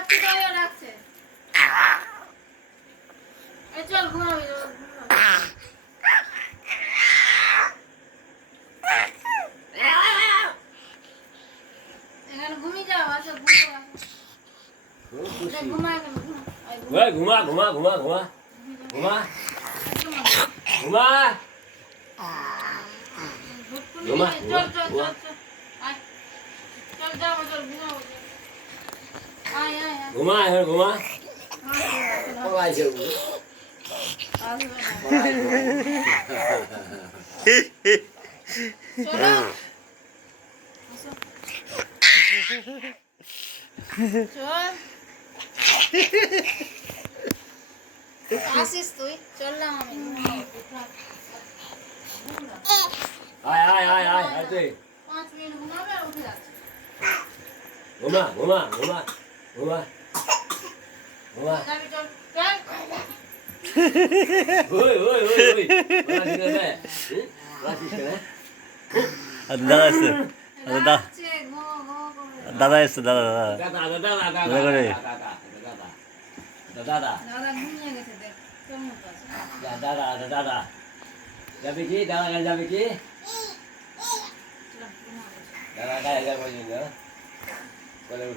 রাখছি দয়া রাখছে এই চল ঘুমাবি এখানে ঘুমিয়ে যাও আসো ঘুমা ঘুমা ঘুমা ঘুমা ঘুমা ঘুমা ঘুমা ঘুমা চল চল চল চল আয় চল যাও চল ঘুমাও আয় আয় আয় ঘুমা এখন ঘুমা আয় চলো চল আসিস তুই চললাম আমি আয় আয় আয় আয় আয় তুই 5 মিনিট ঘুমাবে আর উঠে যাচ্ছে ঘুমা ঘুমা ঘুমা ঘুমা ঘুমা যাবি চল চল ওই ওই ওই ওই ওরা দিতে দে রাখিস না দাদা এসছে দাদা যাচ্ছে গো গো করে দাদা এসছে দাদা দাদা দাদা দাদা দাদা দাদা করে দাদা দাদা দাদা ঘুমিয়ে গেছে দেখ কেমন আছে দাদা দাদা দাদা যাবে কি দাদা কাছে যাবে কি চল ঘুমা দাদা কাছে যাবে না বলে